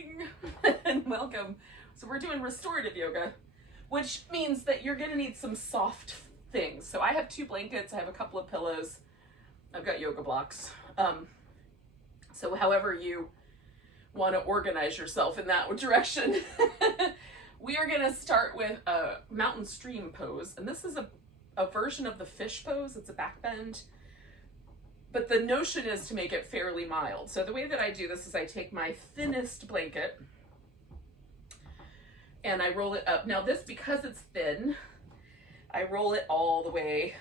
morning and welcome. So we're doing restorative yoga, which means that you're gonna need some soft things. So I have 2 blankets, I have a couple of pillows, I've got yoga blocks. So however you want to organize yourself in that direction. We are gonna start with a mountain stream pose, and this is a version of the fish pose. It's a back bend. But the notion is to make it fairly mild. So the way that I do this is I take my thinnest blanket and I roll it up. Now this, because it's thin, I roll it all the way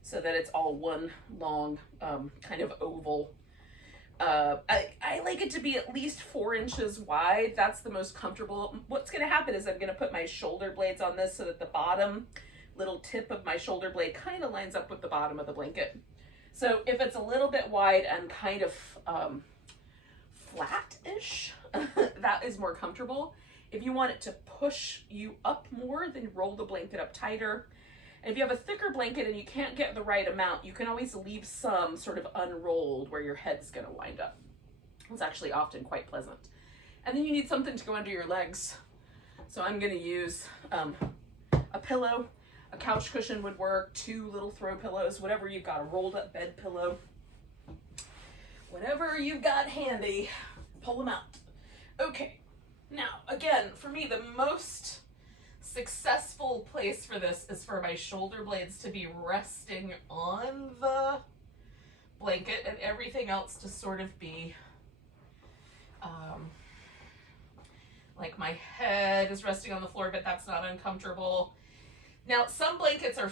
so that it's all one long kind of oval. I like it to be at least 4 inches wide. That's the most comfortable. What's gonna happen is I'm gonna put my shoulder blades on this so that the bottom little tip of my shoulder blade kind of lines up with the bottom of the blanket. So if it's a little bit wide and kind of flat-ish, that is more comfortable. If you want it to push you up more, then roll the blanket up tighter. And if you have a thicker blanket and you can't get the right amount, you can always leave some sort of unrolled where your head's gonna wind up. It's actually often quite pleasant. And then you need something to go under your legs. So I'm gonna use a pillow. A couch cushion would work, 2 little throw pillows, whatever you've got, a rolled up bed pillow. Whatever you've got handy, pull them out. Okay, now again, for me, the most successful place for this is for my shoulder blades to be resting on the blanket and everything else to sort of be like my head is resting on the floor, but that's not uncomfortable. Now, some blankets are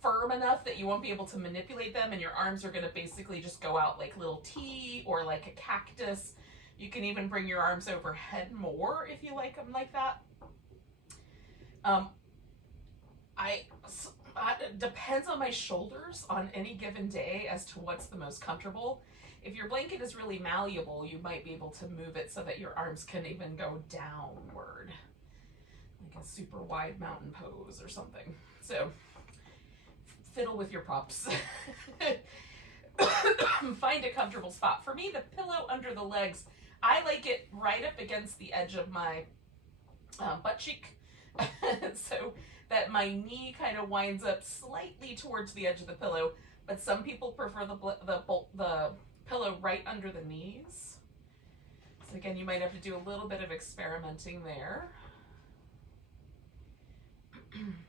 firm enough that you won't be able to manipulate them and your arms are gonna basically just go out like little T or like a cactus. You can even bring your arms overhead more if you like them like that. It depends on my shoulders on any given day as to what's the most comfortable. If your blanket is really malleable, you might be able to move it so that your arms can even go downward. Like a super wide mountain pose or something. So fiddle with your props. Find a comfortable spot. For me, the pillow under the legs, I like it right up against the edge of my butt cheek so that my knee kind of winds up slightly towards the edge of the pillow, but some people prefer the pillow right under the knees. So again, you might have to do a little bit of experimenting there.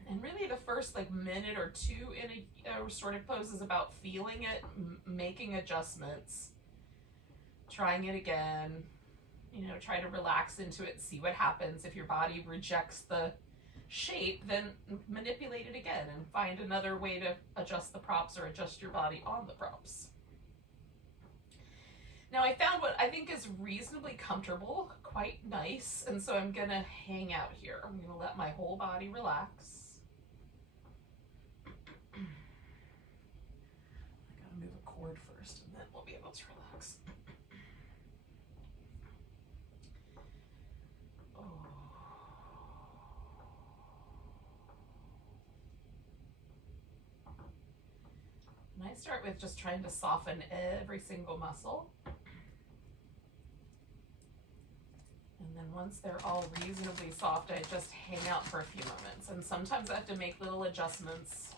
And really the first like minute or 2 in a restorative pose is about feeling it, making adjustments, trying it again, you know, try to relax into it, see what happens. If your body rejects the shape, then manipulate it again and find another way to adjust the props or adjust your body on the props. Now I found what I think is reasonably comfortable, quite nice, and so I'm gonna hang out here. I'm gonna let my whole body relax. I gotta move a cord first and then we'll be able to relax. And I start with just trying to soften every single muscle. And then once they're all reasonably soft, I just hang out for a few moments. And sometimes I have to make little adjustments.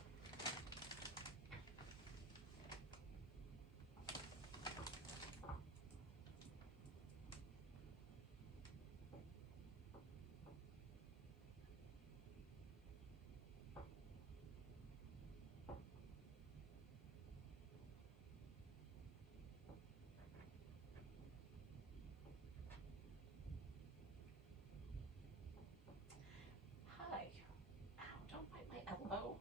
Elbow.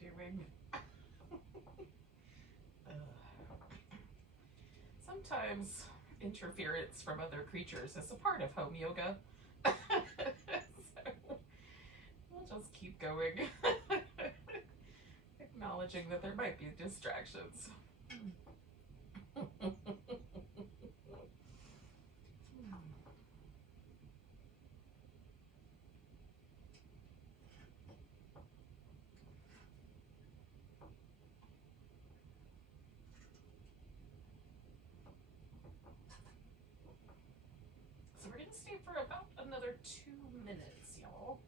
you doing? Sometimes interference from other creatures is a part of home yoga. So we'll just keep going. Acknowledging that there might be distractions. So we're going to stay for about another 2 minutes, y'all.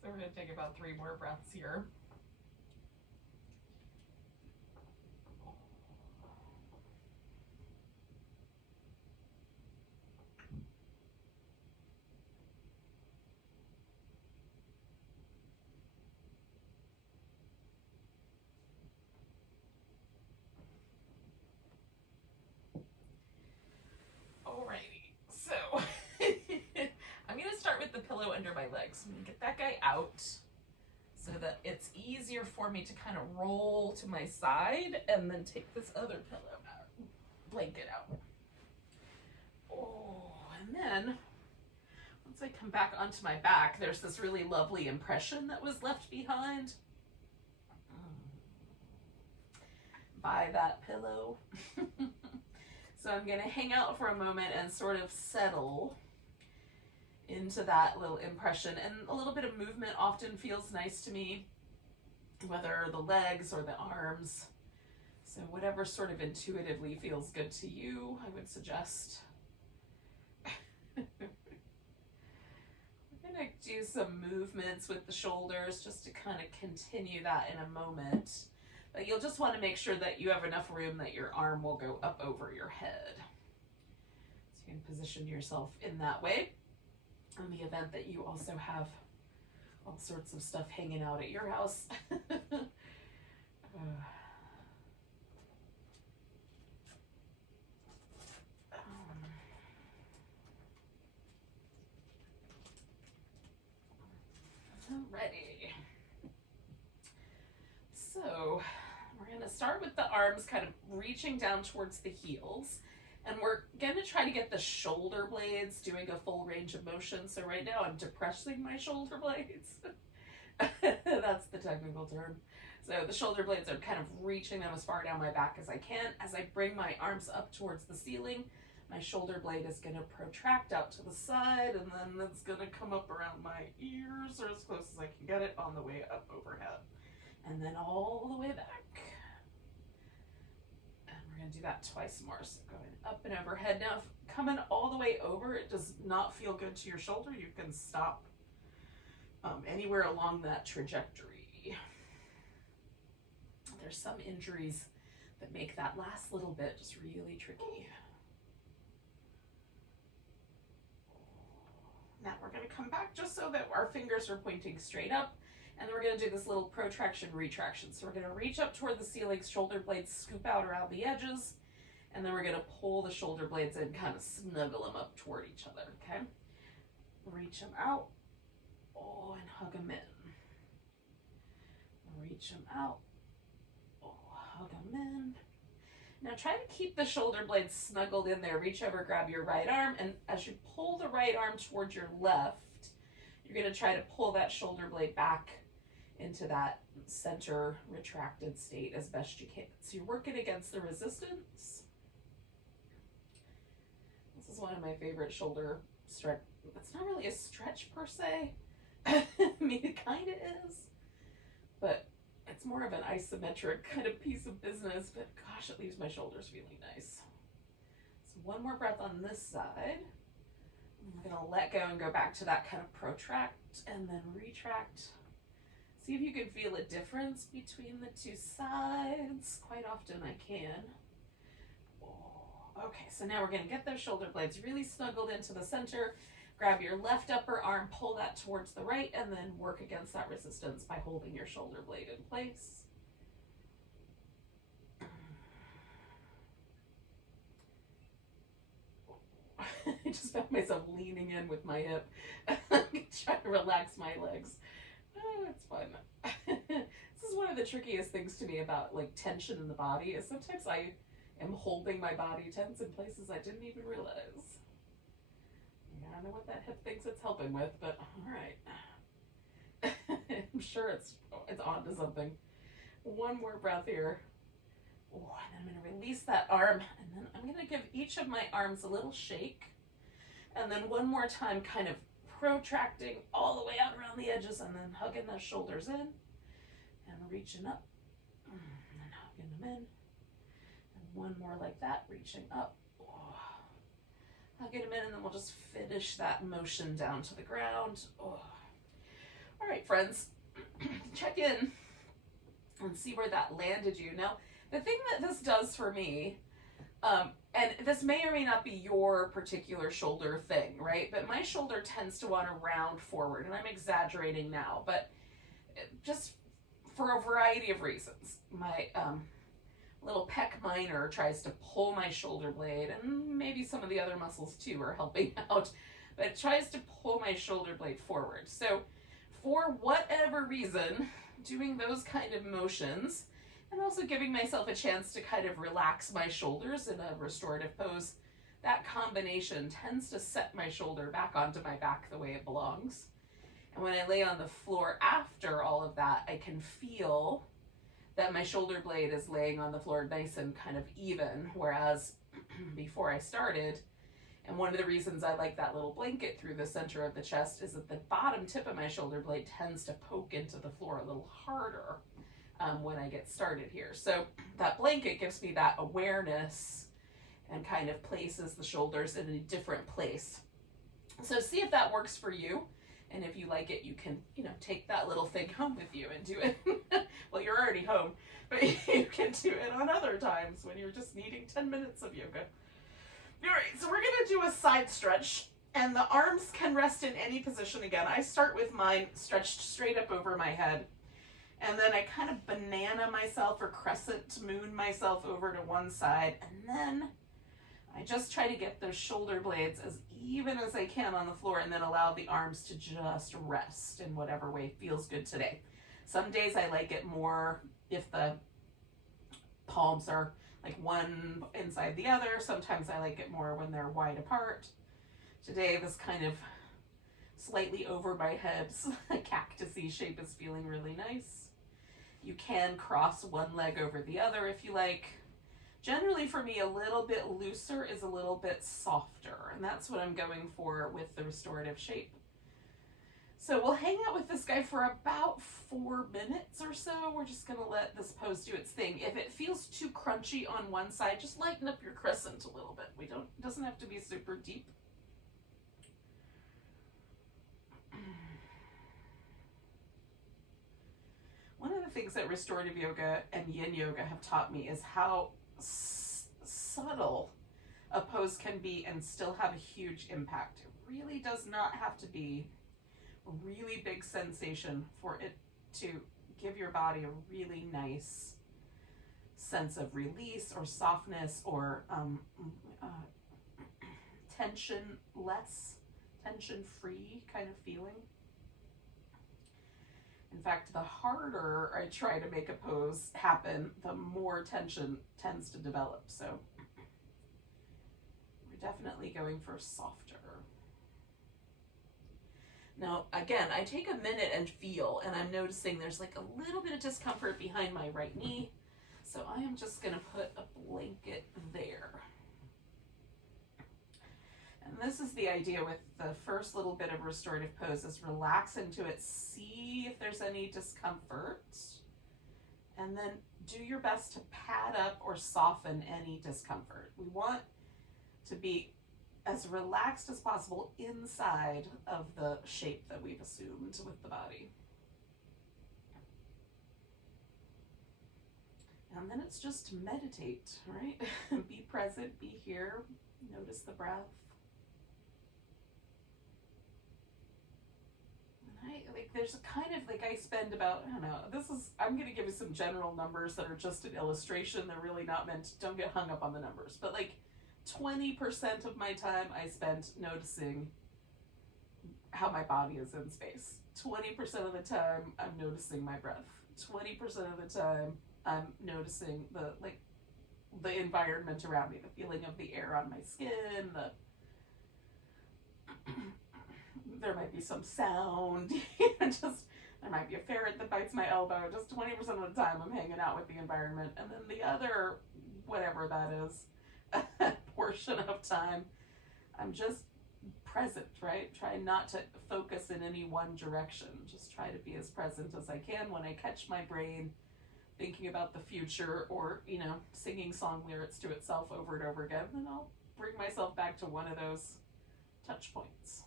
So we're going to take about 3 more breaths here. Alrighty, so I'm going to start with the pillow under my legs. I'm going to get that guy out so that it's easier for me to kind of roll to my side and then take this other pillow out, blanket out. Oh, and then once I come back onto my back, there's this really lovely impression that was left behind by that pillow. So I'm going to hang out for a moment and sort of settle into that little impression. And a little bit of movement often feels nice to me, whether the legs or the arms. So whatever sort of intuitively feels good to you, I would suggest. We're going to do some movements with the shoulders just to kind of continue that in a moment. But you'll just want to make sure that you have enough room that your arm will go up over your head. So you can position yourself in that way in the event that you also have all sorts of stuff hanging out at your house. Alrighty. So we're going to start with the arms kind of reaching down towards the heels, and we're going to try to get the shoulder blades doing a full range of motion. So right now I'm depressing my shoulder blades. That's the technical term. So the shoulder blades are kind of reaching them as far down my back as I can. As I bring my arms up towards the ceiling, My shoulder blade is going to protract out to the side, and then it's going to come up around my ears, or as close as I can get it, on the way up overhead. And then all the way back. And we're going to do that twice more. So going up and overhead. Now, if coming all the way over, it does not feel good to your shoulder, you can stop anywhere along that trajectory. There's some injuries that make that last little bit just really tricky. Now we're going to come back just so that our fingers are pointing straight up, and then we're going to do this little protraction retraction. So we're going to reach up toward the ceiling, shoulder blades scoop out around the edges, and then we're going to pull the shoulder blades in, kind of snuggle them up toward each other, okay? Reach them out, oh, and hug them in. Reach them out, oh, hug them in. Now try to keep the shoulder blades snuggled in there. Reach over, grab your right arm, and as you pull the right arm towards your left, you're going to try to pull that shoulder blade back into that center retracted state as best you can. So you're working against the resistance. This is one of my favorite shoulder stretch. It's not really a stretch per se. I mean, it kind of is, but it's more of an isometric kind of piece of business, but gosh, it leaves my shoulders feeling nice. So one more breath on this side. I'm gonna let go and go back to that kind of protract and then retract. See if you can feel a difference between the two sides. Quite often I can. Oh, okay, so now we're gonna get those shoulder blades really snuggled into the center. Grab your left upper arm, pull that towards the right, and then work against that resistance by holding your shoulder blade in place. I just found myself leaning in with my hip, trying to relax my legs. Oh, it's fun. This is one of the trickiest things to me about like tension in the body, is sometimes I am holding my body tense in places I didn't even realize. I don't know what that hip thinks it's helping with, but all right. I'm sure it's on to something. One more breath here. Oh, and I'm going to release that arm, and then I'm going to give each of my arms a little shake, and then one more time kind of protracting all the way out around the edges, and then hugging those shoulders in, and reaching up, and then hugging them in, and one more like that, reaching up. I'll get them in, and then we'll just finish that motion down to the ground. Oh. All right, friends, check in and see where that landed you. Now, the thing that this does for me, and this may or may not be your particular shoulder thing, right? But my shoulder tends to want to round forward, and I'm exaggerating now, but just for a variety of reasons. My little pec minor tries to pull my shoulder blade, and maybe some of the other muscles too are helping out, but it tries to pull my shoulder blade forward. So for whatever reason, doing those kind of motions, and also giving myself a chance to kind of relax my shoulders in a restorative pose, that combination tends to set my shoulder back onto my back the way it belongs. And when I lay on the floor after all of that, I can feel that my shoulder blade is laying on the floor nice and kind of even, whereas before I started, and one of the reasons I like that little blanket through the center of the chest is that the bottom tip of my shoulder blade tends to poke into the floor a little harder when I get started here. So that blanket gives me that awareness and kind of places the shoulders in a different place. So see if that works for you. And if you like it, you can, take that little thing home with you and do it. Well, you're already home, but you can do it on other times when you're just needing 10 minutes of yoga. All right, so we're going to do a side stretch, and the arms can rest in any position again. I start with mine stretched straight up over my head, and then I kind of banana myself or crescent moon myself over to one side, and then I just try to get those shoulder blades as even as I can on the floor, and then allow the arms to just rest in whatever way feels good today. Some days I like it more if the palms are like one inside the other. Sometimes I like it more when they're wide apart. Today, this kind of slightly over my hips, cactusy shape is feeling really nice. You can cross one leg over the other if you like. Generally for me, a little bit looser is a little bit softer, and that's what I'm going for with the restorative shape. So we'll hang out with this guy for about 4 minutes or so. We're just gonna let this pose do its thing. If it feels too crunchy on one side, just lighten up your crescent a little bit. It doesn't have to be super deep. One of the things that restorative yoga and yin yoga have taught me is how subtle a pose can be and still have a huge impact. It really does not have to be a really big sensation for it to give your body a really nice sense of release or softness or tension-free kind of feeling. In fact, the harder I try to make a pose happen, the more tension tends to develop. So we're definitely going for softer. Now, again, I take a minute and feel, and I'm noticing there's like a little bit of discomfort behind my right knee. So I am just gonna put a blanket there. And this is the idea with the first little bit of restorative pose, is relax into it, see if there's any discomfort, and then do your best to pad up or soften any discomfort. We want to be as relaxed as possible inside of the shape that we've assumed with the body. And then it's just meditate, right? Be present, be here, notice the breath. There's a kind of like, I spend about, I don't know, I'm going to give you some general numbers that are just an illustration. They're really not meant, don't get hung up on the numbers, but like 20% of my time I spent noticing how my body is in space. 20% of the time I'm noticing my breath. 20% of the time I'm noticing the environment around me, the feeling of the air on my skin, there might be some sound, there might be a ferret that bites my elbow. Just 20% of the time I'm hanging out with the environment, and then the other, whatever that is, portion of time, I'm just present, right? Try not to focus in any one direction. Just try to be as present as I can. When I catch my brain thinking about the future or, singing song lyrics to itself over and over again, then I'll bring myself back to one of those touch points.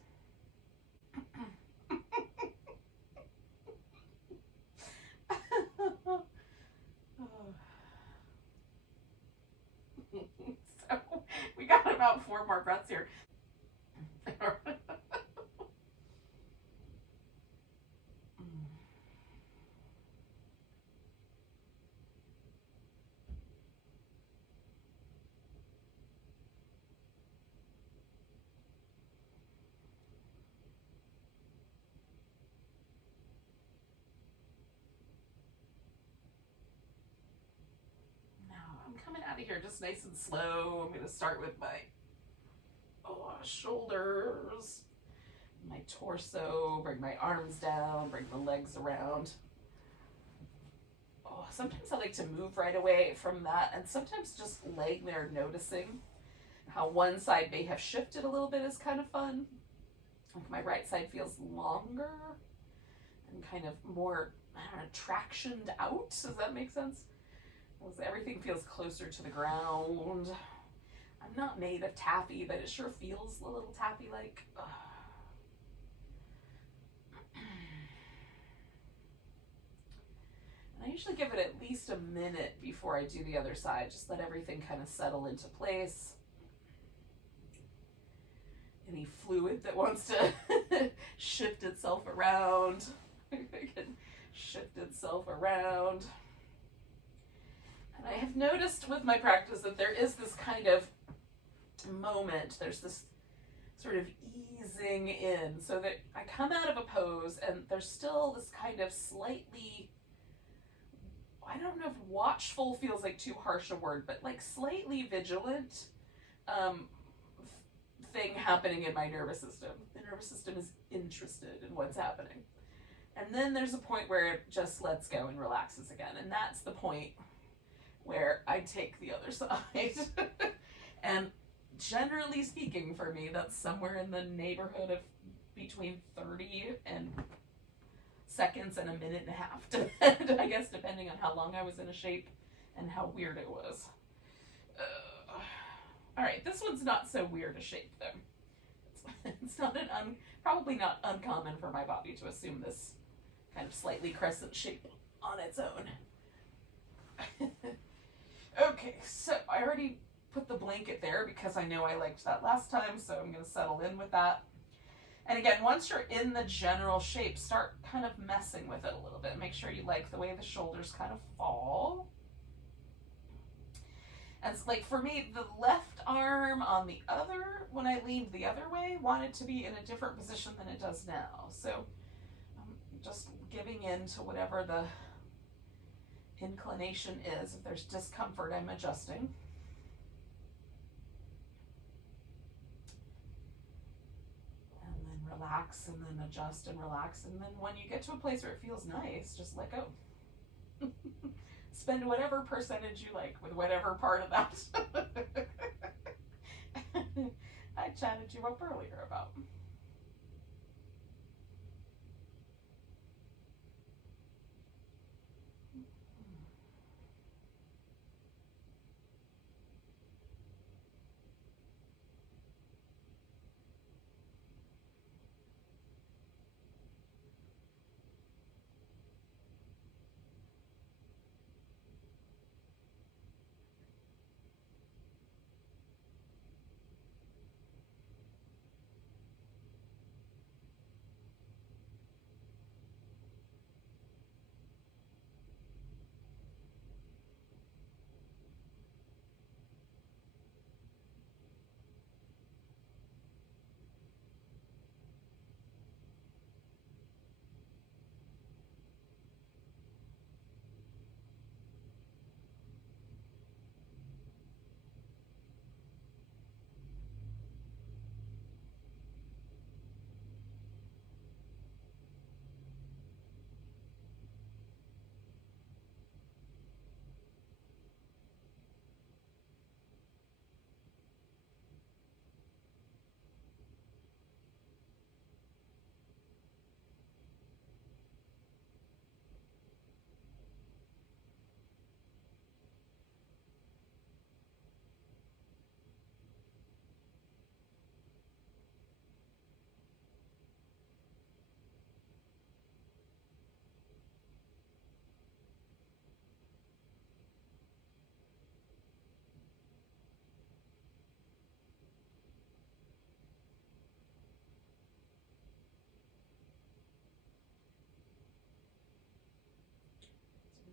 So we got about 4 more breaths here. Coming out of here just nice and slow. I'm going to start with my shoulders, my torso, bring my arms down, bring the legs around. Sometimes I like to move right away from that, and sometimes just laying there noticing how one side may have shifted a little bit is kind of fun. Like my right side feels longer and kind of more, tractioned out. Does that make sense? Everything feels closer to the ground. I'm not made of taffy, but it sure feels a little taffy-like. And I usually give it at least a minute before I do the other side. Just let everything kind of settle into place. Any fluid that wants to shift itself around, it can shift itself around. And I have noticed with my practice that there is this kind of moment, there's this sort of easing in, so that I come out of a pose and there's still this kind of slightly, I don't know if watchful feels like too harsh a word, but like slightly vigilant thing happening in my nervous system. The nervous system is interested in what's happening. And then there's a point where it just lets go and relaxes again. And that's the point where I take the other side. And generally speaking, for me, that's somewhere in the neighborhood of between 30 and seconds and a minute and a half, I guess, depending on how long I was in a shape and how weird it was. All right, this one's not so weird a shape though. It's not probably not uncommon for my body to assume this kind of slightly crescent shape on its own. Okay, so I already put the blanket there because I know I liked that last time, so I'm going to settle in with that. And again, once you're in the general shape, start kind of messing with it a little bit. Make sure you like the way the shoulders kind of fall. And it's like for me, the left arm on the other, when I leaned the other way, wanted to be in a different position than it does now. So I'm just giving in to whatever the inclination is. If there's discomfort, I'm adjusting. And then relax, and then adjust and relax. And then when you get to a place where it feels nice, just let go. Spend whatever percentage you like with whatever part of that I chatted you up earlier about.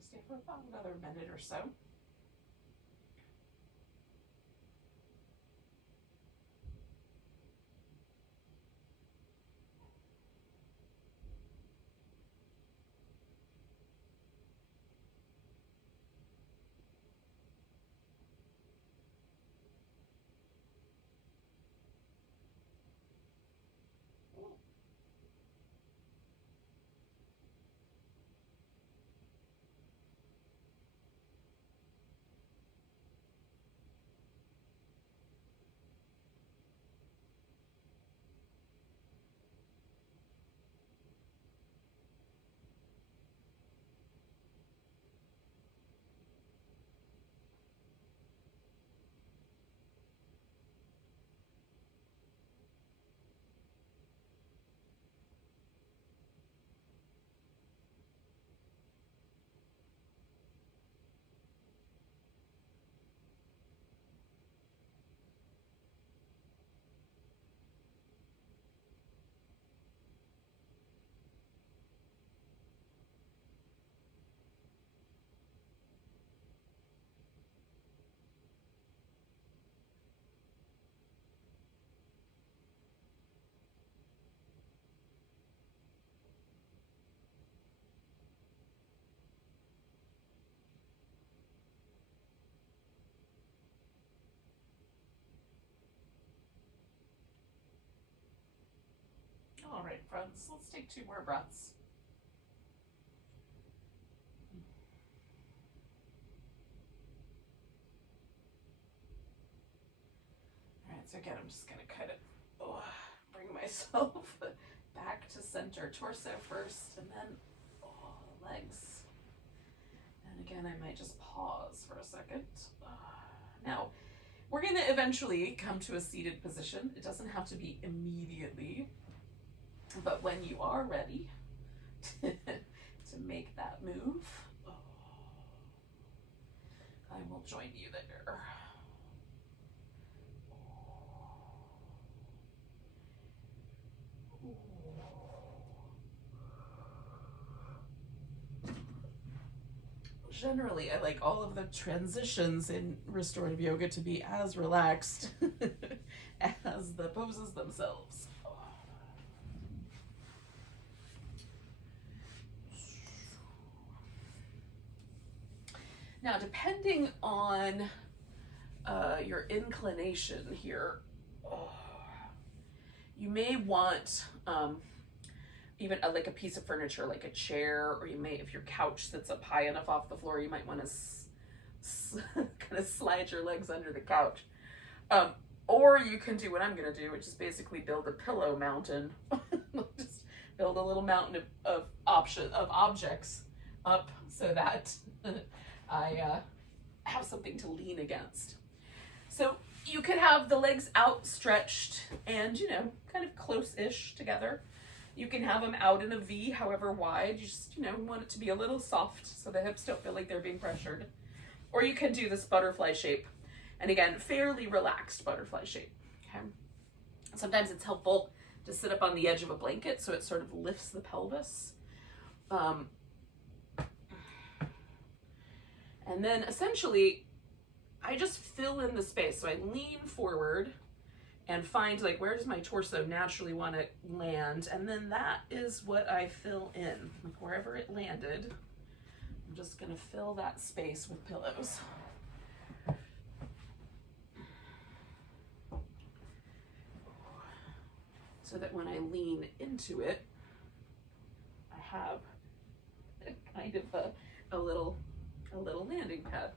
Stay for about another minute or so. All right, friends, let's take 2 more breaths. so again, I'm just going to kind of bring myself back to center, torso first, and then legs. And again, I might just pause for a second. Now, we're going to eventually come to a seated position. It doesn't have to be immediately, but when you are ready to make that move, I will join you there. Generally, I like all of the transitions in restorative yoga to be as relaxed as the poses themselves. Now, depending on your inclination here, you may want even like a piece of furniture, like a chair, or you may, if your couch sits up high enough off the floor, you might want to kind of slide your legs under the couch. Or you can do what I'm going to do, which is basically build a pillow mountain. Just build a little mountain of objects up so that I have something to lean against. So you could have the legs outstretched and, you know, kind of close-ish together. You can have them out in a V, however wide. You just, you know, want it to be a little soft so the hips don't feel like they're being pressured. Or you can do this butterfly shape. And again, fairly relaxed butterfly shape. Okay. Sometimes it's helpful to sit up on the edge of a blanket so it sort of lifts the pelvis. And then essentially, I just fill in the space. So I lean forward and find, like, where does my torso naturally want to land? And then that is what I fill in. Like, wherever it landed, I'm just going to fill that space with pillows. So that when I lean into it, I have kind of a little landing pad.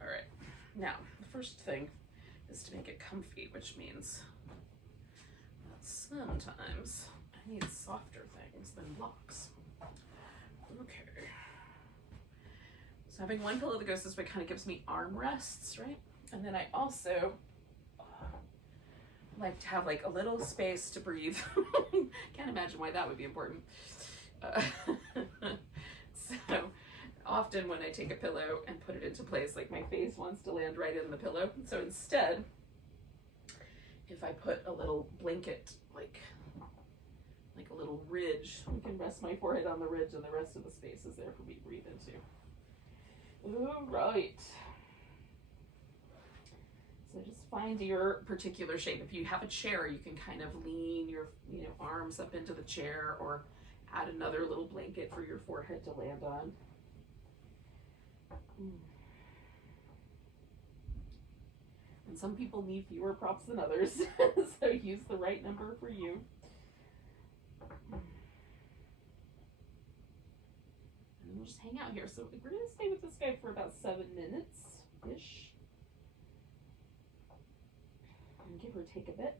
All right, now the first thing is to make it comfy, which means that sometimes I need softer things than blocks. Okay. So having one pillow that goes this way kind of gives me arm rests, right? And then I also like to have like a little space to breathe. Can't imagine why that would be important. So often when I take a pillow and put it into place, like my face wants to land right in the pillow. So instead, if I put a little blanket, like a little ridge, I can rest my forehead on the ridge and the rest of the space is there for me to breathe into. All right. So just find your particular shape. If you have a chair, you can kind of lean your arms up into the chair or add another little blanket for your forehead to land on. And some people need fewer props than others, so use the right number for you. And we'll just hang out here. So we're going to stay with this guy for about 7 minutes-ish. And give or take a bit.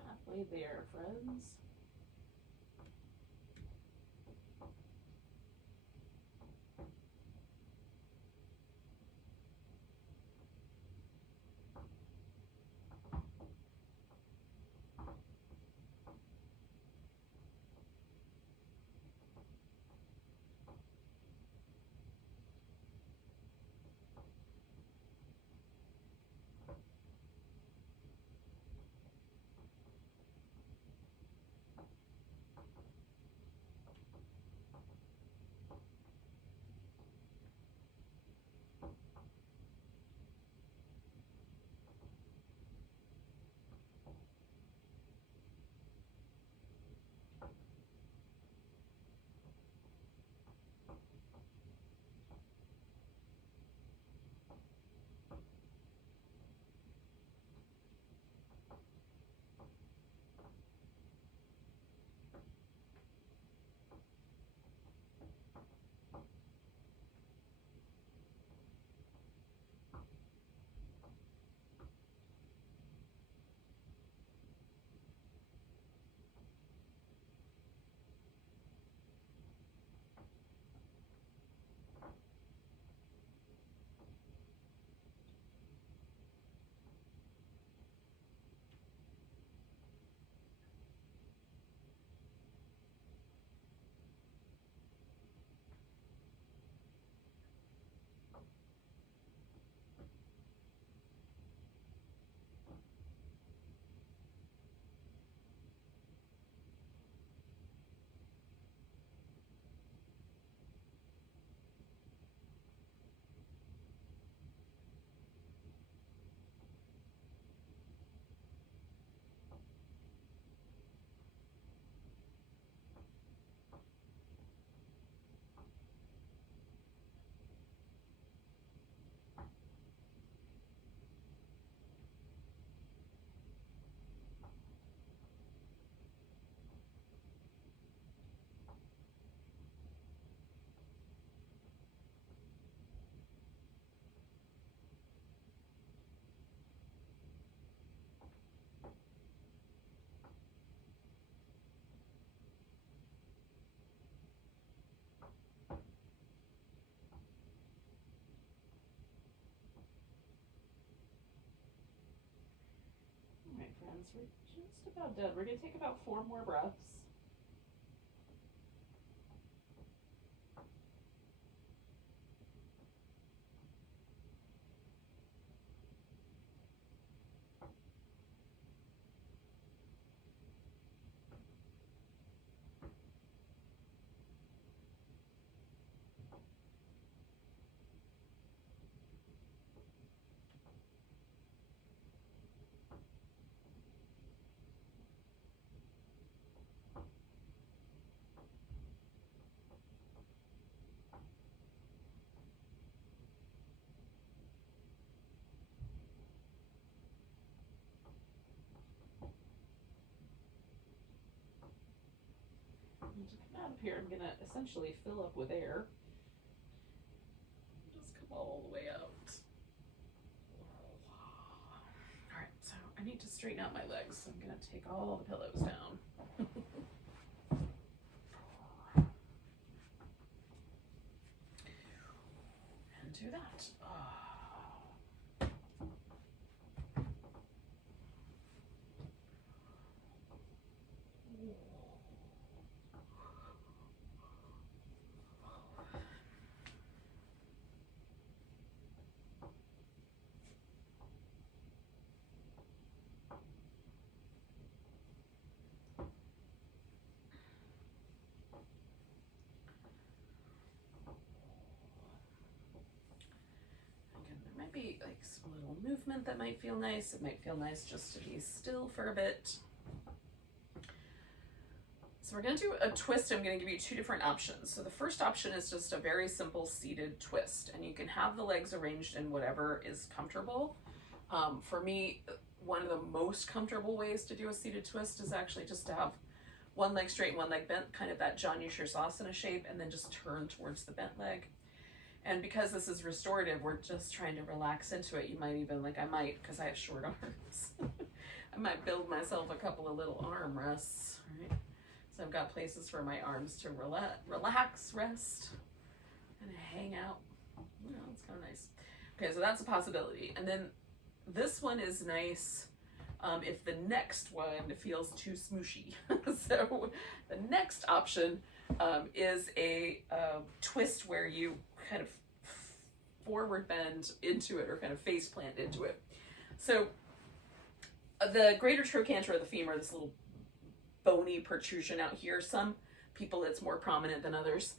Halfway there, friends. All right, friends, we're just about done. We're going to take about 4 more breaths. And to come out of here, I'm going to essentially fill up with air. Just come all the way out. All right, so I need to straighten out my legs, so I'm going to take all the pillows down. And do that. Be like some little movement that might feel nice. It might feel nice just to be still for a bit. So we're going to do a twist. I'm going to give you 2 different options. So the first option is just a very simple seated twist, and you can have the legs arranged in whatever is comfortable. For me, one of the most comfortable ways to do a seated twist is actually just to have one leg straight and one leg bent, kind of that Janu Shirsasana shape, and then just turn towards the bent leg. And because this is restorative, we're just trying to relax into it. You might even, like I might, because I have short arms, I might build myself a couple of little arm rests, right? So I've got places for my arms to relax, rest, and hang out. You know, it's kind of nice. Okay, so that's a possibility. And then this one is nice if the next one feels too smooshy. So the next option is a twist where you kind of forward bend into it or kind of face plant into it. So the greater trochanter of the femur, this little bony protrusion out here, some people it's more prominent than others.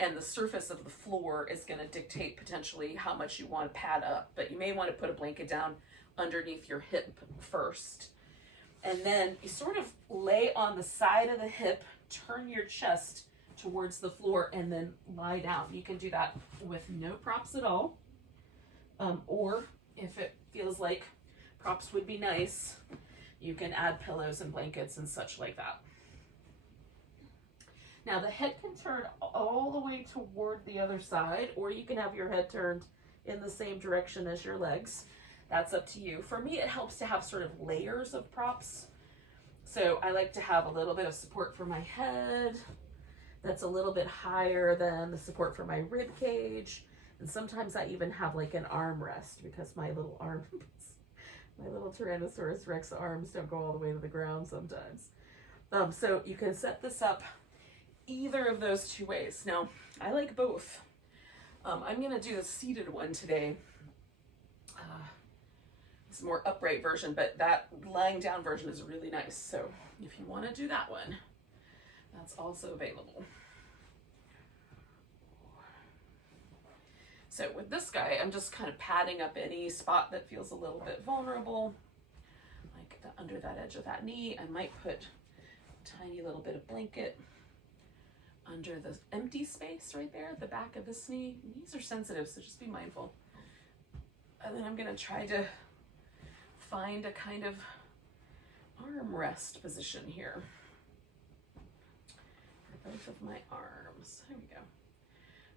And the surface of the floor is going to dictate potentially how much you want to pad up, but you may want to put a blanket down underneath your hip first. And then you sort of lay on the side of the hip, turn your chest towards the floor, and then lie down. You can do that with no props at all. Or if it feels like props would be nice, you can add pillows and blankets and such like that. Now the head can turn all the way toward the other side, or you can have your head turned in the same direction as your legs. That's up to you. For me, it helps to have sort of layers of props. So I like to have a little bit of support for my head that's a little bit higher than the support for my rib cage. And sometimes I even have like an arm rest because my little arms, my little Tyrannosaurus Rex arms don't go all the way to the ground sometimes. So you can set this up either of those two ways. Now, I like both. I'm going to do the seated one today. It's a more upright version, but that lying down version is really nice. So if you want to do that one, that's also available. So with this guy, I'm just kind of padding up any spot that feels a little bit vulnerable, like under that edge of that knee. I might put a tiny little bit of blanket under the empty space right there at the back of this knee. Knees are sensitive, so just be mindful. And then I'm going to try to find a kind of arm rest position here for both of my arms. There we go.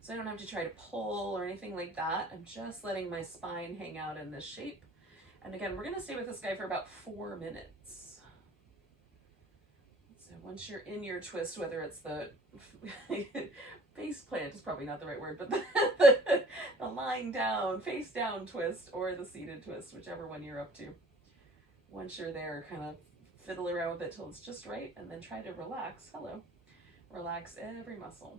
So I don't have to try to pull or anything like that. I'm just letting my spine hang out in this shape. And again, we're going to stay with this guy for about 4 minutes. So once you're in your twist, whether it's the face plant is probably not the right word, but the lying down, face down twist or the seated twist, whichever one you're up to. Once you're there, kind of fiddle around with it till it's just right, and then try to relax. Hello. Relax every muscle.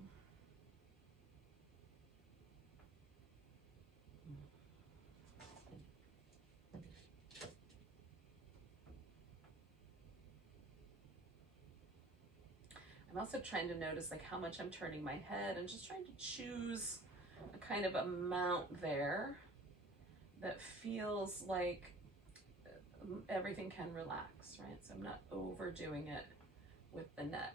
I'm also trying to notice like how much I'm turning my head and just trying to choose a kind of amount there that feels like everything can relax, right? So I'm not overdoing it with the neck.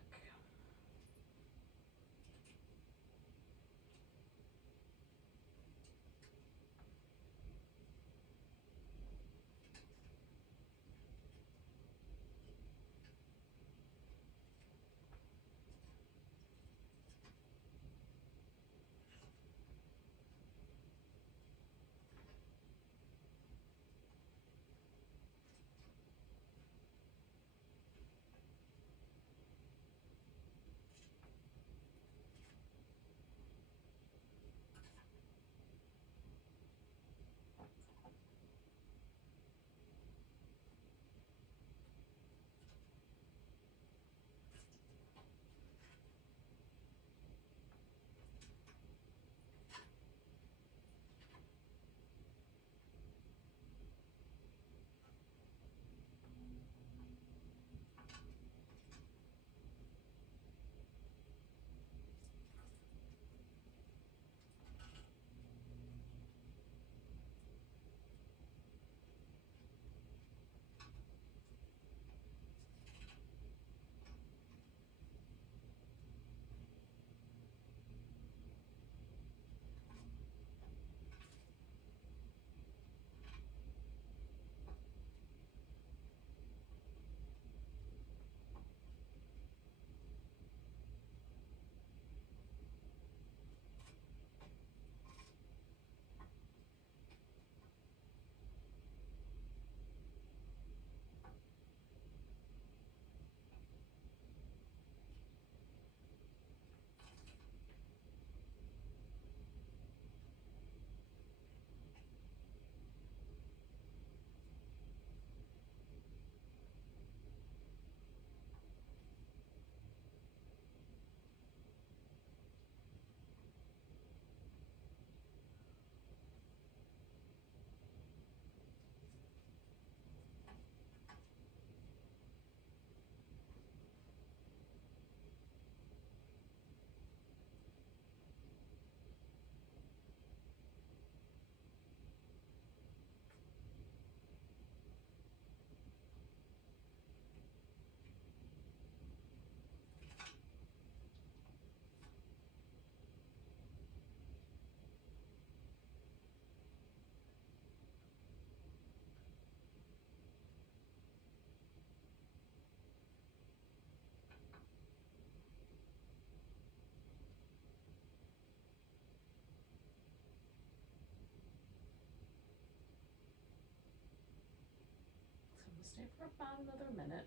Stay for about another minute.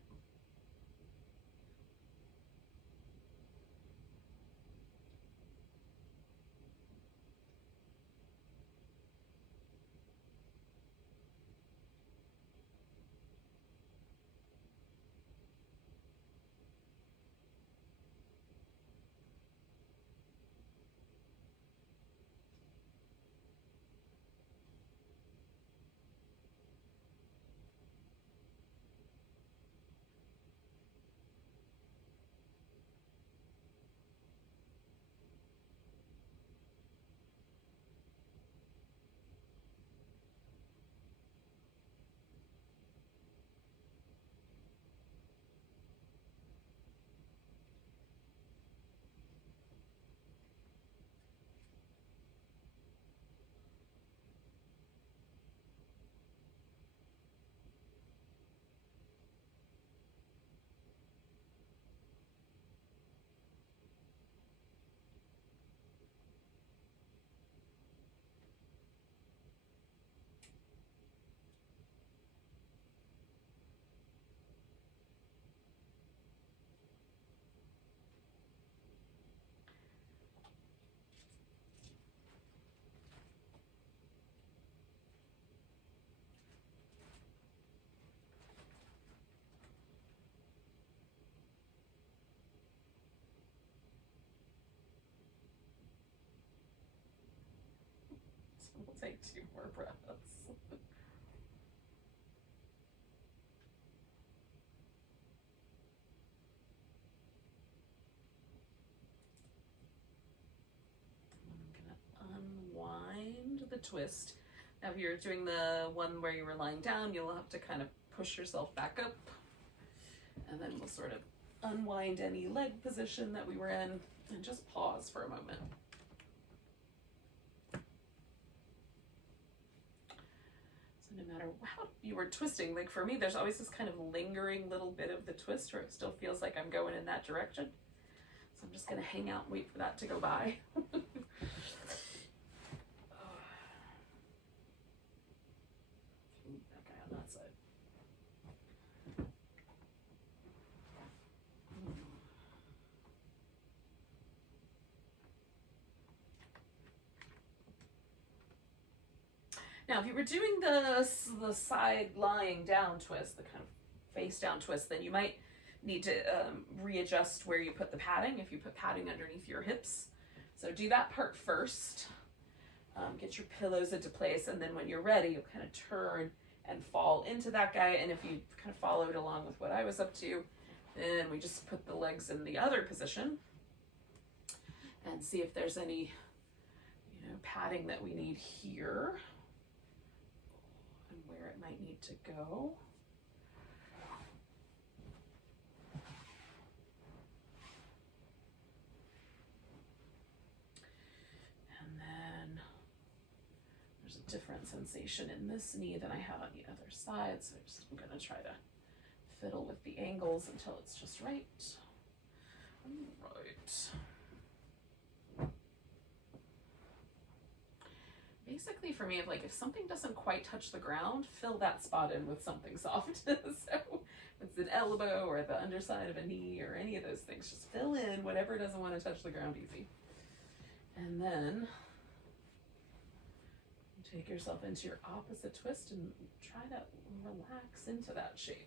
So we'll take 2 more breaths. Unwind the twist. Now if you're doing the one where you were lying down, you'll have to kind of push yourself back up, and then we'll sort of unwind any leg position that we were in and just pause for a moment. So no matter how you were twisting, like for me, there's always this kind of lingering little bit of the twist where it still feels like I'm going in that direction. So I'm just gonna hang out and wait for that to go by. That guy on that side. Now, if you were doing the side lying down twist, the kind of face down twist, then you might need to readjust where you put the padding, if you put padding underneath your hips. So do that part first. Get your pillows into place, and then when you're ready, you'll kind of turn and fall into that guy. And if you kind of followed along with what I was up to, then we just put the legs in the other position and see if there's any, padding that we need here and where it might need to go. Different sensation in this knee than I have on the other side, so I'm going to try to fiddle with the angles until it's just right. Basically for me, if something doesn't quite touch the ground, fill that spot in with something soft. So if it's an elbow or the underside of a knee or any of those things, just fill in whatever doesn't want to touch the ground easy. And then take yourself into your opposite twist and try to relax into that shape.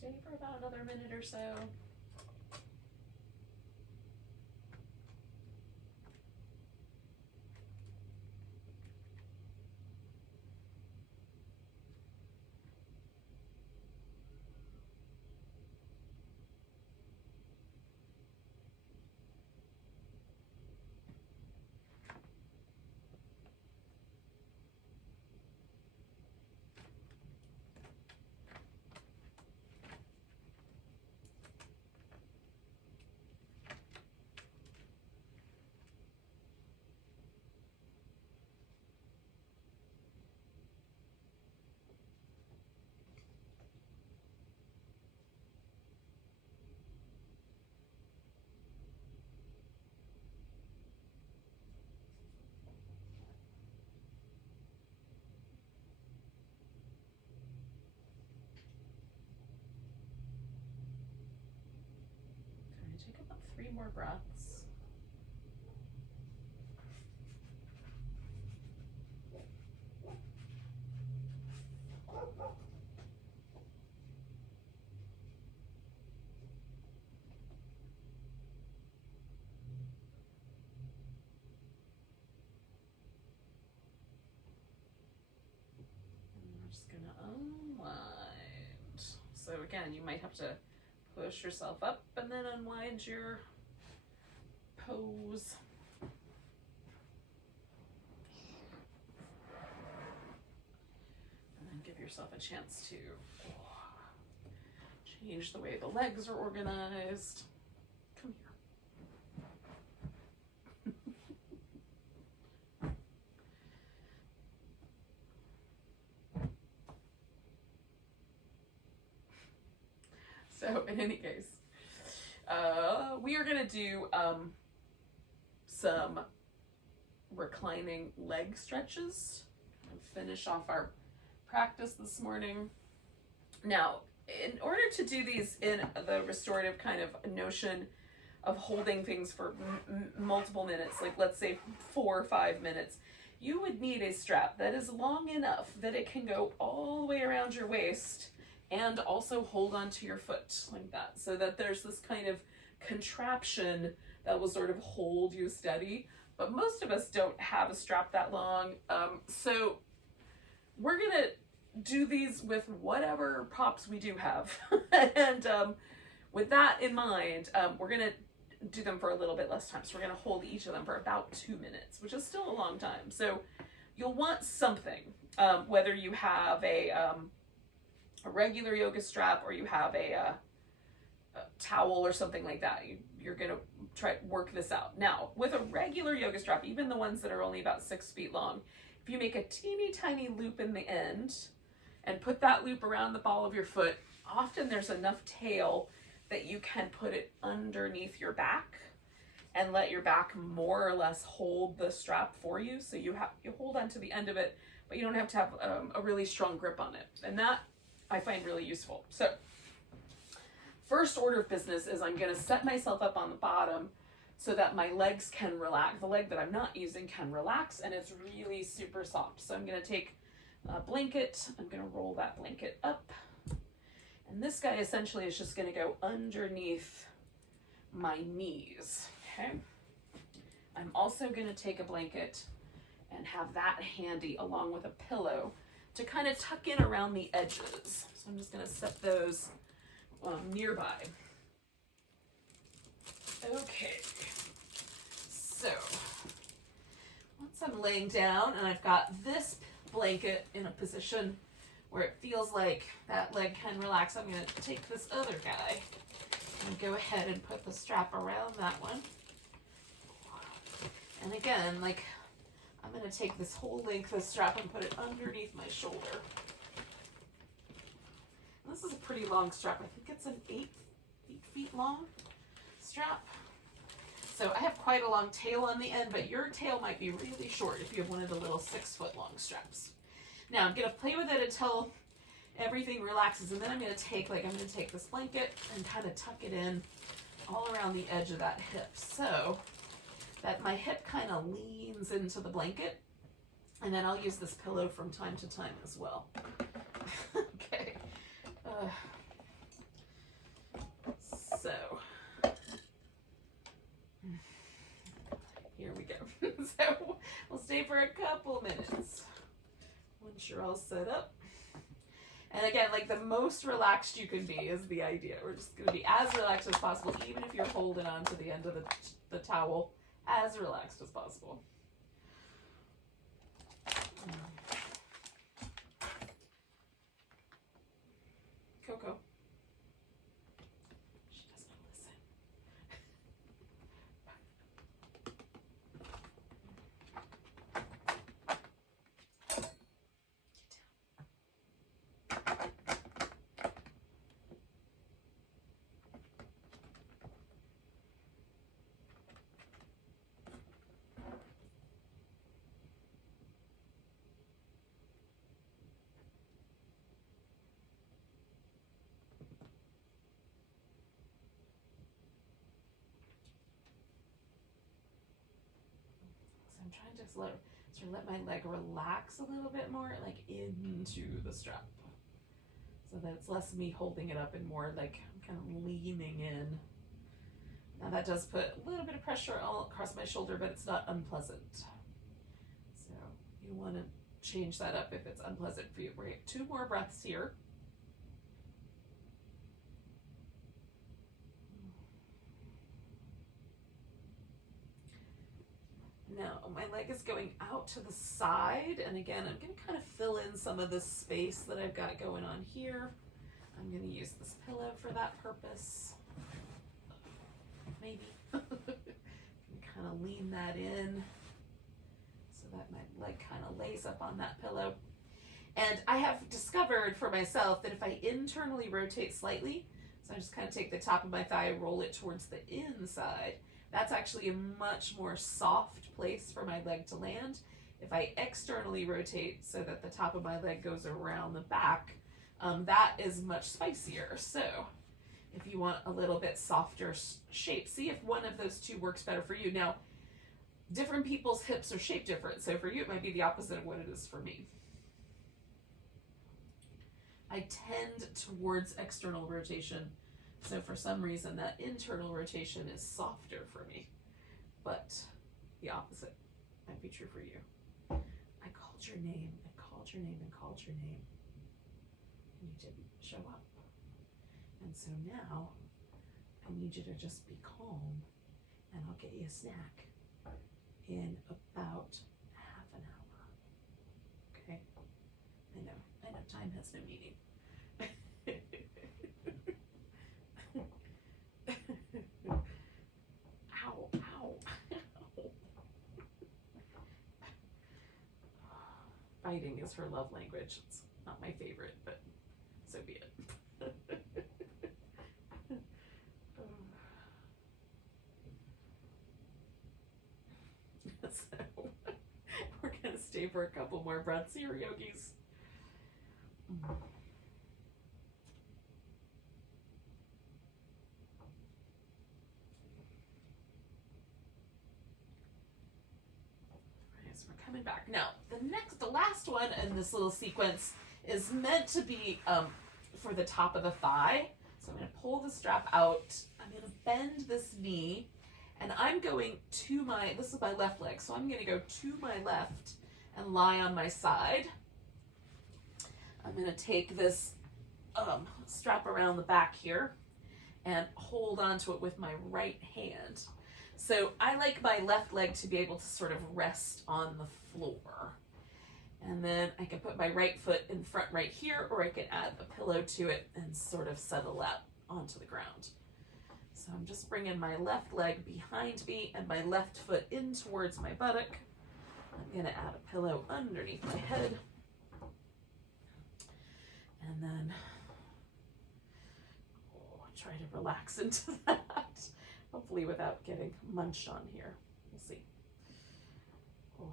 Stay for about another minute or so. Take about 3 more breaths. And we're just gonna unwind. So again, you might have to push yourself up and then unwind your pose. And then give yourself a chance to change the way the legs are organized. Come here. So in any case, we are gonna do some reclining leg stretches and finish off our practice this morning. Now, in order to do these in the restorative kind of notion of holding things for multiple minutes, like let's say 4 or 5 minutes, you would need a strap that is long enough that it can go all the way around your waist and also hold onto your foot like that, so that there's this kind of contraption that will sort of hold you steady. But most of us don't have a strap that long, so we're gonna do these with whatever props we do have. And with that in mind, we're gonna do them for a little bit less time. So we're gonna hold each of them for about 2 minutes, which is still a long time. So you'll want something, whether you have a regular yoga strap or you have a towel or something like that. You're gonna try to work this out. Now, with a regular yoga strap, even the ones that are only about 6 feet long, if you make a teeny tiny loop in the end and put that loop around the ball of your foot, often there's enough tail that you can put it underneath your back and let your back more or less hold the strap for you. So you hold onto the end of it, but you don't have to have a really strong grip on it. And that I find really useful. So first order of business is I'm gonna set myself up on the bottom so that my legs can relax. The leg that I'm not using can relax and it's really super soft. So I'm gonna take a blanket, I'm gonna roll that blanket up. And this guy essentially is just gonna go underneath my knees, okay? I'm also gonna take a blanket and have that handy along with a pillow to kind of tuck in around the edges. So I'm just gonna set those nearby. Okay, so once I'm laying down and I've got this blanket in a position where it feels like that leg can relax, I'm gonna take this other guy and go ahead and put the strap around that one. And again, like, I'm gonna take this whole length of strap and put it underneath my shoulder. And this is a pretty long strap. I think it's an 8 feet long strap. So I have quite a long tail on the end, but your tail might be really short if you have one of the little 6 foot long straps. Now I'm gonna play with it until everything relaxes, and then I'm gonna take this blanket and kind of tuck it in all around the edge of that hip, so that my hip kind of leans into the blanket, and then I'll use this pillow from time to time as well. Okay. So we'll stay for a couple minutes once you're all set up. And again, like the most relaxed you can be is the idea. We're just going to be as relaxed as possible, even if you're holding on to the end of the towel, as relaxed as possible. Coco. She doesn't listen. I'm trying to sort of let my leg relax a little bit more, like into the strap, so that it's less me holding it up and more like I'm kind of leaning in. Now that does put a little bit of pressure all across my shoulder, but it's not unpleasant. So you want to change that up if it's unpleasant for you. We're going to get 2 more breaths here. Now my leg is going out to the side, and again I'm going to kind of fill in some of this space that I've got going on here. I'm going to use this pillow for that purpose. Maybe. Kind of lean that in so that my leg kind of lays up on that pillow. And I have discovered for myself that if I internally rotate slightly, so I just kind of take the top of my thigh, roll it towards the inside, that's actually a much more soft place for my leg to land. If I externally rotate so that the top of my leg goes around the back, that is much spicier. So if you want a little bit softer shape, see if one of those 2 works better for you. Now, different people's hips are shaped different, so for you it might be the opposite of what it is for me. I tend towards external rotation, so for some reason that internal rotation is softer for me, but the opposite might be true for you. I called your name and called your name and called your name, and you didn't show up. And so now I need you to just be calm, and I'll get you a snack in about half an hour. Okay? I know time has no meaning. Ow, ow, ow. Biting is her love language. It's not my favorite, but so be it. So we're going to stay for a couple more breaths here, yogis. So we're coming back. Now, the last one in this little sequence is meant to be for the top of the thigh. So I'm going to pull the strap out. I'm going to bend this knee, and I'm going to this is my left leg, so I'm going to go to my left and lie on my side. I'm going to take this strap around the back here and hold onto it with my right hand. So I like my left leg to be able to sort of rest on the floor. And then I can put my right foot in front right here, or I can add a pillow to it and sort of settle out onto the ground. So I'm just bringing my left leg behind me and my left foot in towards my buttock. I'm going to add a pillow underneath my head. And then try to relax into that. Hopefully without getting munched on here. We'll see. So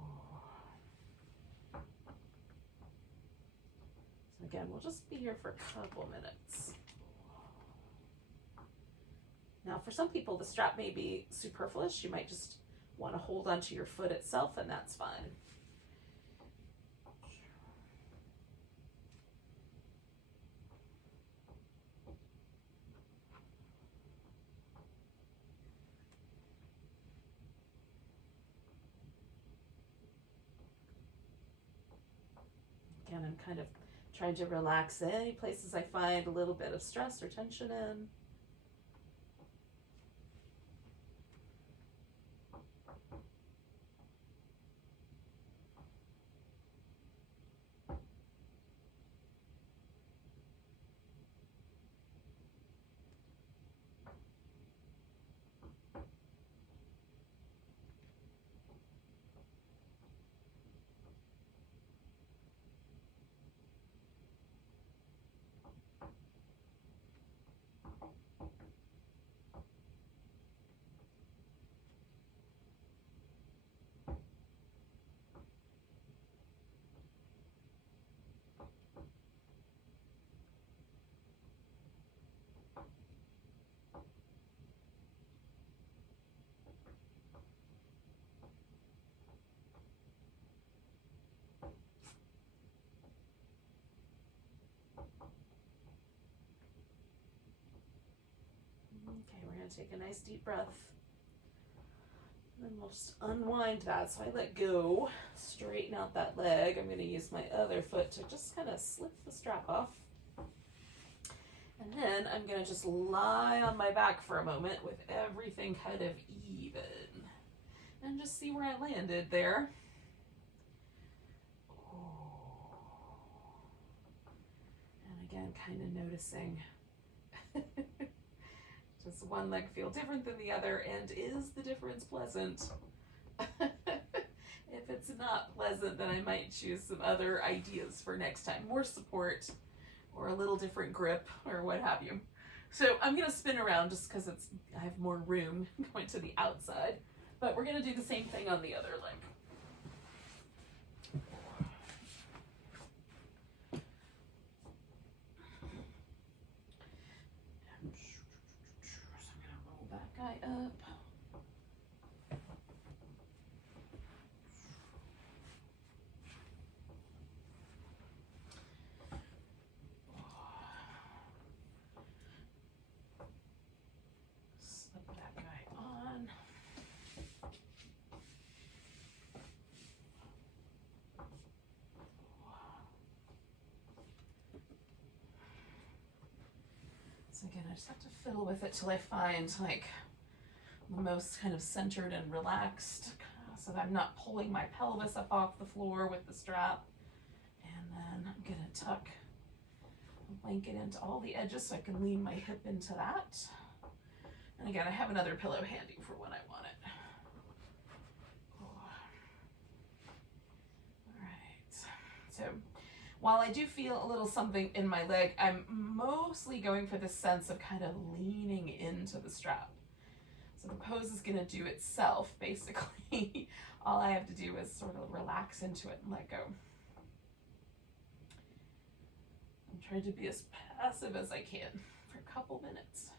again, we'll just be here for a couple minutes. Now, for some people, the strap may be superfluous. You might just want to hold onto your foot itself, and that's fine. kind of trying to relax any places I find a little bit of stress or tension in. Okay, we're going to take a nice deep breath. And then we'll just unwind that. So I let go, straighten out that leg. I'm going to use my other foot to just kind of slip the strap off. And then I'm going to just lie on my back for a moment with everything kind of even. And just see where I landed there. And again, kind of noticing. Does one leg feel different than the other, and is the difference pleasant? If it's not pleasant, then I might choose some other ideas for next time. More support, or a little different grip, or what have you. So I'm going to spin around just because I have more room going to the outside, but we're going to do the same thing on the other leg. Guy up. Slip that guy on. So again, I just have to fiddle with it till I find like the most kind of centered and relaxed, so that I'm not pulling my pelvis up off the floor with the strap. And then I'm gonna tuck a blanket into all the edges so I can lean my hip into that. And again, I have another pillow handy for when I want it. All right, so while I do feel a little something in my leg, I'm mostly going for this sense of kind of leaning into the strap. So the pose is going to do itself, basically. All I have to do is sort of relax into it and let go. I'm trying to be as passive as I can for a couple minutes.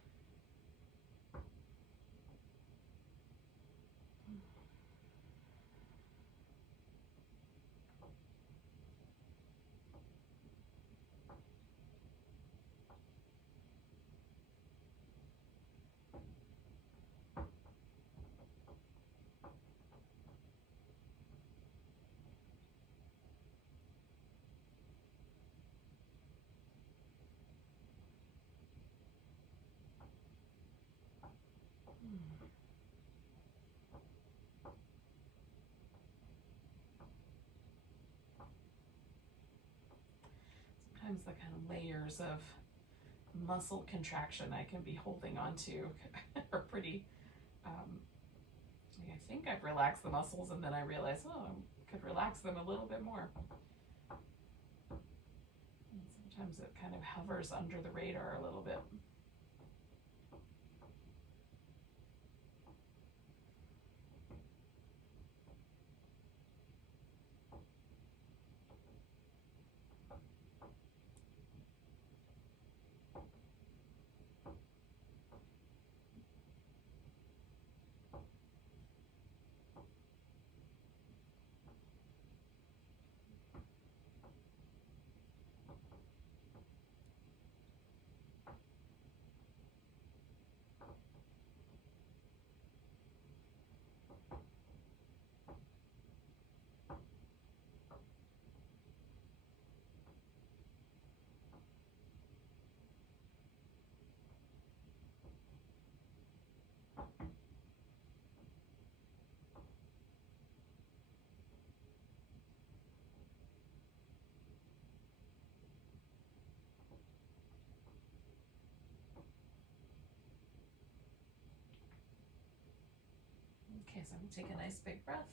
Sometimes the kind of layers of muscle contraction I can be holding on to are pretty, I think I've relaxed the muscles and then I realize, oh, I could relax them a little bit more. And sometimes it kind of hovers under the radar a little bit. Okay, so I'm gonna take a nice big breath.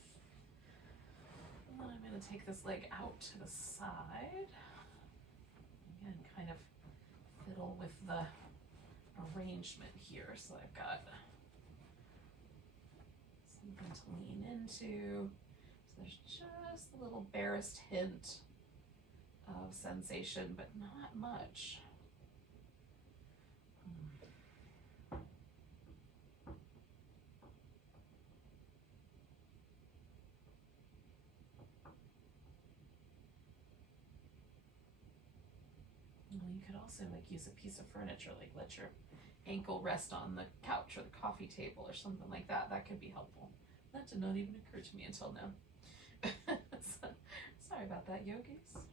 And then I'm gonna take this leg out to the side. Again, kind of fiddle with the arrangement here. So I've got something to lean into. So there's just a little barest hint of sensation, but not much. Well, you could also like use a piece of furniture, like let your ankle rest on the couch or the coffee table or something like that. That could be helpful. That did not even occur to me until now. So, sorry about that, yogis.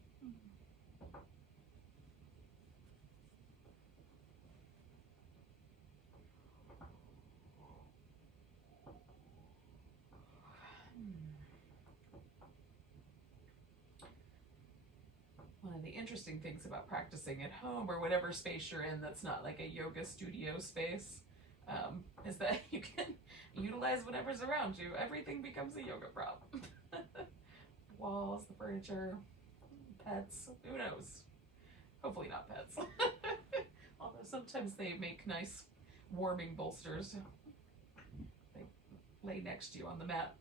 One of the interesting things about practicing at home or whatever space you're in that's not like a yoga studio space is that you can utilize whatever's around you. Everything becomes a yoga prop. Walls, the furniture, pets, who knows? Hopefully not pets. Although sometimes they make nice warming bolsters. They lay next to you on the mat.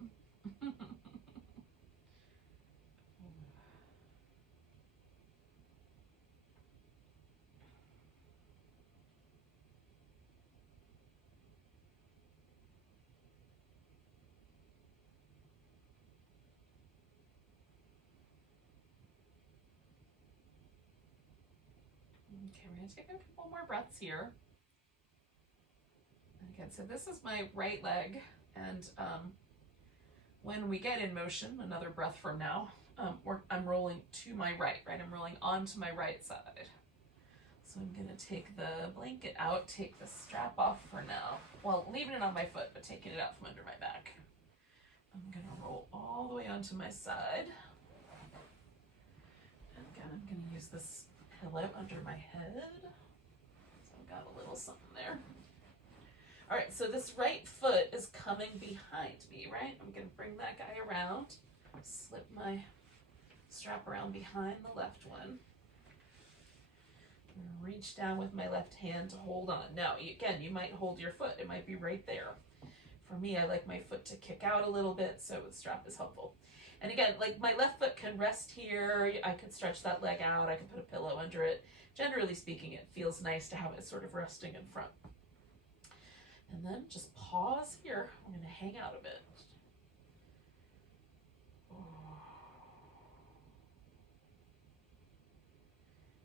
Okay, we're going to take a couple more breaths here. And again, so this is my right leg, and when we get in motion, another breath from now, I'm rolling to my right? I'm rolling onto my right side. So I'm going to take the blanket out, take the strap off for now. Well, leaving it on my foot, but taking it out from under my back. I'm going to roll all the way onto my side. And again, I'm going to use this pillow under my head. So I've got a little something there. All right, so this right foot is coming behind me, right? I'm going to bring that guy around, slip my strap around behind the left one. Reach down with my left hand to hold on. Now, again, you might hold your foot. It might be right there. For me, I like my foot to kick out a little bit, so the strap is helpful. And again, like my left foot can rest here. I could stretch that leg out. I could put a pillow under it. Generally speaking, it feels nice to have it sort of resting in front. And then just pause here. I'm going to hang out a bit.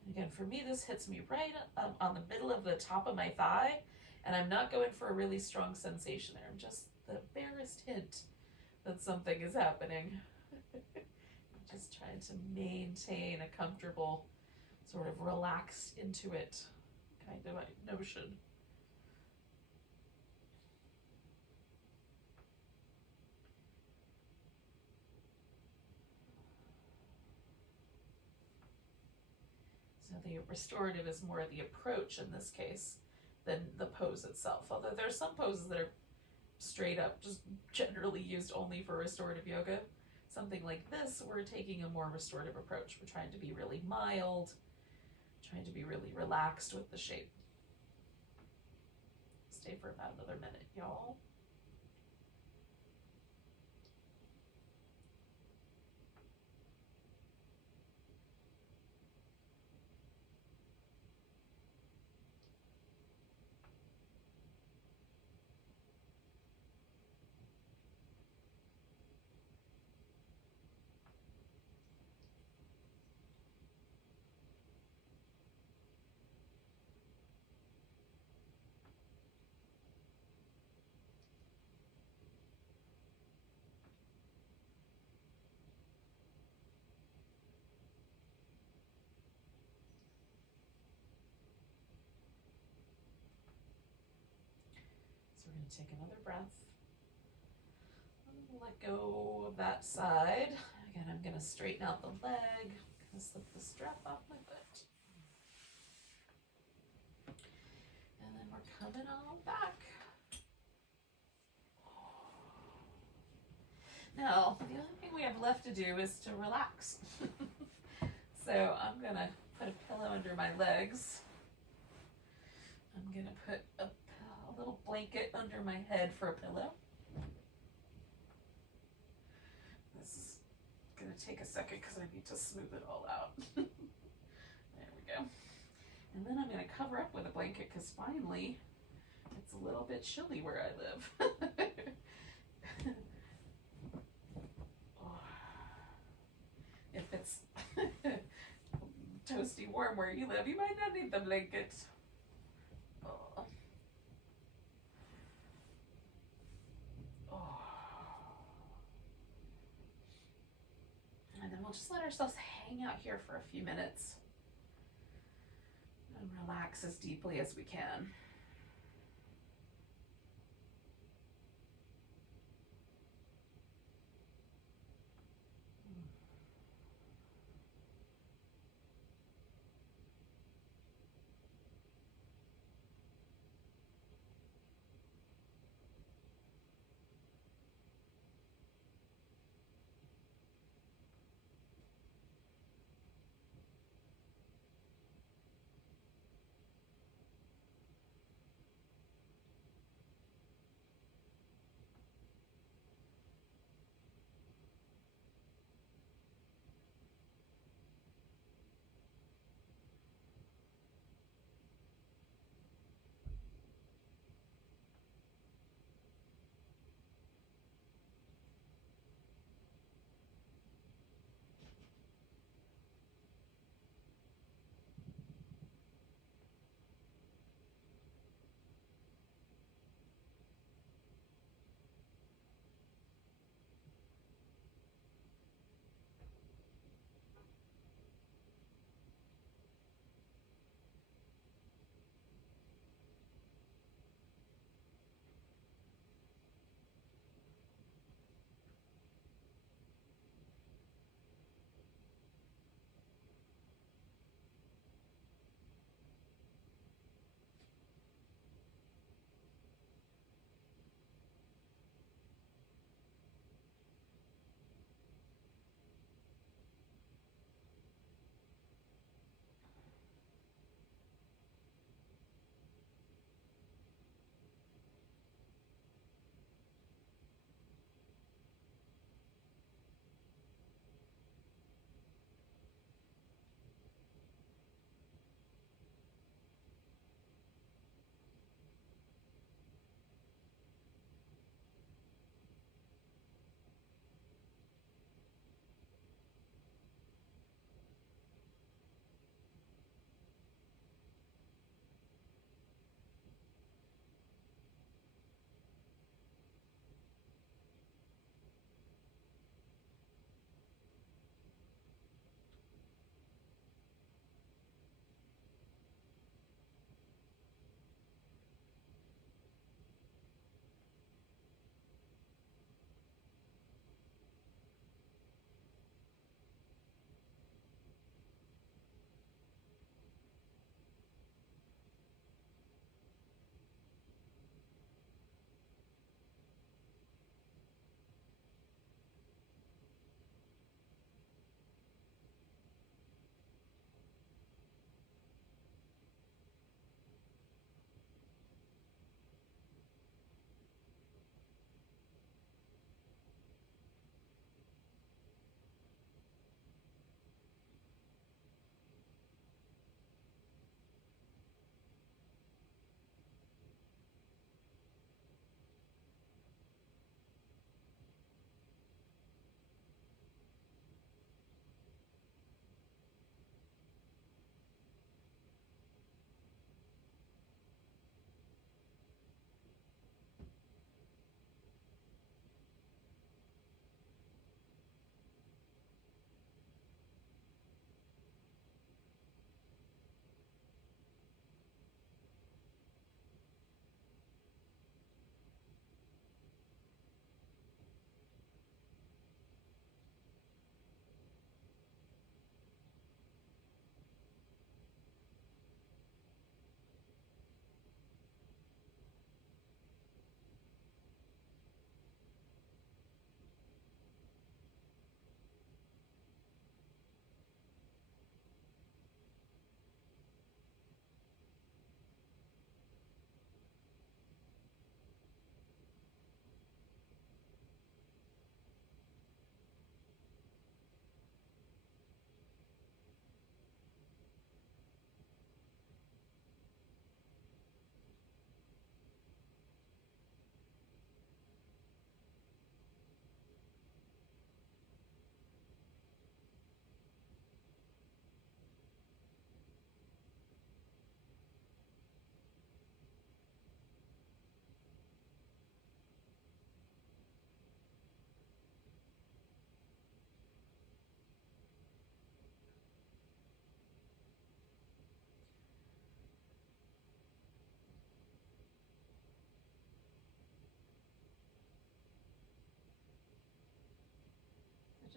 Again, for me, this hits me right on the middle of the top of my thigh, and I'm not going for a really strong sensation there. I'm just the barest hint that something is happening. I'm just trying to maintain a comfortable, sort of relaxed into it kind of a notion. So the restorative is more the approach in this case than the pose itself. Although there's some poses that are straight up just generally used only for restorative yoga. Something like this, we're taking a more restorative approach. We're trying to be really mild, trying to be really relaxed with the shape. Stay for about another minute, y'all. So we're going to take another breath. Let go of that side. Again, I'm going to straighten out the leg. I'm going to slip the strap off my foot. And then we're coming on back. Now, the only thing we have left to do is to relax. So I'm gonna put a pillow under my legs. I'm gonna put a little blanket under my head for a pillow. This is gonna take a second because I need to smooth it all out. There we go. And then I'm gonna cover up with a blanket because finally it's a little bit chilly where I live. If it's toasty warm where you live, you might not need the blanket. Oh. Oh. And then we'll just let ourselves hang out here for a few minutes and relax as deeply as we can.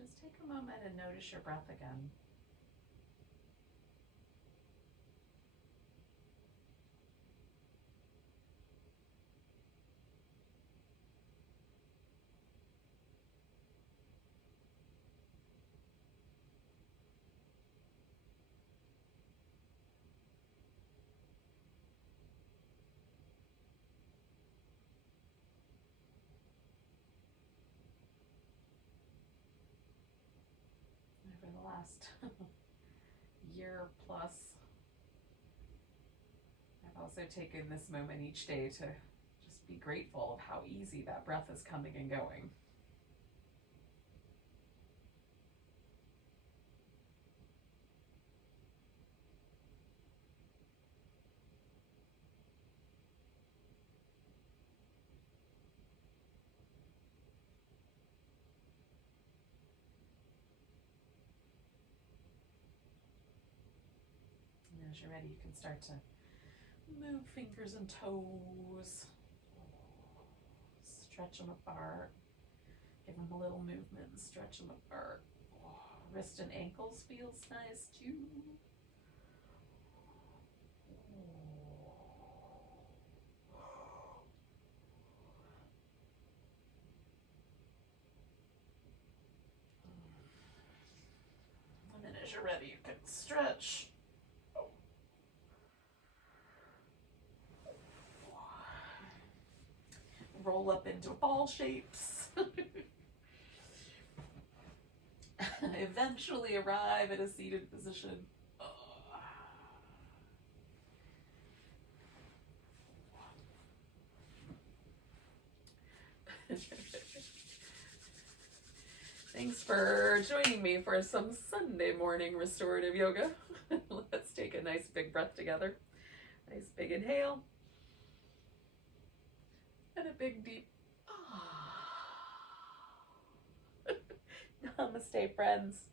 just take a moment and notice your breath again. Over the last year plus, I've also taken this moment each day to just be grateful of how easy that breath is coming and going. As you're ready, you can start to move fingers and toes, stretch them apart, give them a little movement and stretch them apart. Wrist and ankles feels nice too. And then as you're ready, you can stretch. Roll up into ball shapes. Eventually arrive at a seated position. Thanks for joining me for some Sunday morning restorative yoga. Let's take a nice big breath together. Nice big inhale. And a big deep Namaste, friends.